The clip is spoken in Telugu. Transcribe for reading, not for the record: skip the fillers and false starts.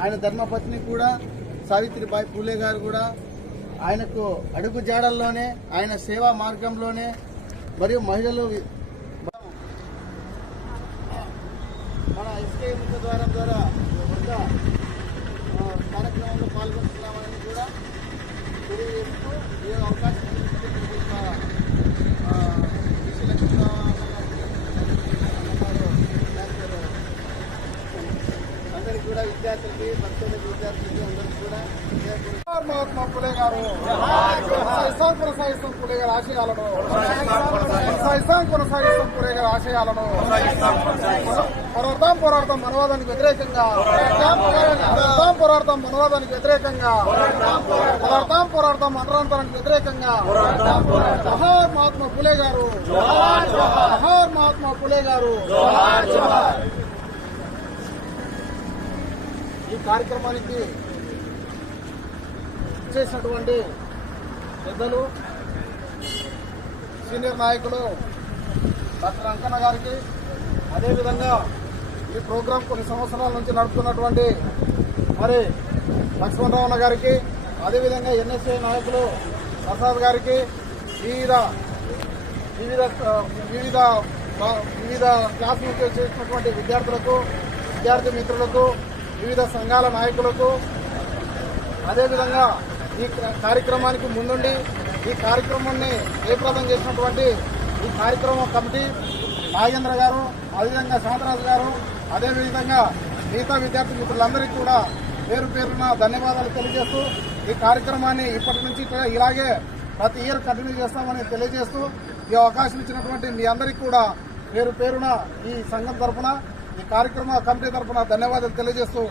ఆయన ధర్మపత్ని కూడా సావిత్రిబాయి పూలే గారు కూడా ఆయనకు అడుగు జాడల్లోనే ఆయన సేవా మార్గంలోనే మరియు మహిళలు మన ఎస్కే ముఖద్వారం ద్వారా ఒక కార్యక్రమంలో పాల్గొంటున్నామని కూడా తెలియజేస్తూ ఈ అవకాశం అందరికి కూడా విద్యార్థులకి భక్తులకి విద్యార్థులకి అందరికి కూడా మహాత్మా పులే గారు కొనసాగిస్తాం పులే గారి ఆశయాలను కొనసాగిస్తాం పులే గారి ఆశయాలను పోరాడతాం మనవాదానికి వ్యతిరేకంగా పోరాడతాం మనవాదానికి వ్యతిరేకంగా పోరాడతాం మనరంతరానికి వ్యతిరేకంగా మహాత్మా పులే గారు మహాత్మా పులే గారు. ఈ కార్యక్రమానికి చేసినటువంటి పెద్దలు సీనియర్ నాయకులు డాక్టర్ అంకన్న గారికి, అదేవిధంగా ఈ ప్రోగ్రాం కొన్ని సంవత్సరాల నుంచి నడుపుతున్నటువంటి మరి లక్ష్మణరావు గారికి, అదేవిధంగా ఎన్ఎస్ఏ నాయకులు ప్రసాద్ గారికి, వివిధ క్లాస్ నుంచి చేసినటువంటి విద్యార్థి మిత్రులకు, వివిధ సంఘాల నాయకులకు, అదేవిధంగా ఈ కార్యక్రమానికి ముందుండి ఈ కార్యక్రమాన్ని జయప్రదం చేసినటువంటి ఈ కార్యక్రమం కమిటీ నాగేంద్ర గారు, అదేవిధంగా శాంతరాజు గారు, అదేవిధంగా మిగతా విద్యార్థి మిత్రులందరికీ కూడా పేరు పేరున ధన్యవాదాలు తెలియజేస్తూ ఈ కార్యక్రమాన్ని ఇప్పటి నుంచి ఇలాగే ప్రతి ఇయర్ కంటిన్యూ చేస్తామని తెలియజేస్తూ ఈ అవకాశం ఇచ్చినటువంటి మీ అందరికీ కూడా పేరు పేరున ఈ సంఘం తరఫున, ఈ కార్యక్రమ కమిటీ తరఫున ధన్యవాదాలు తెలియజేస్తూ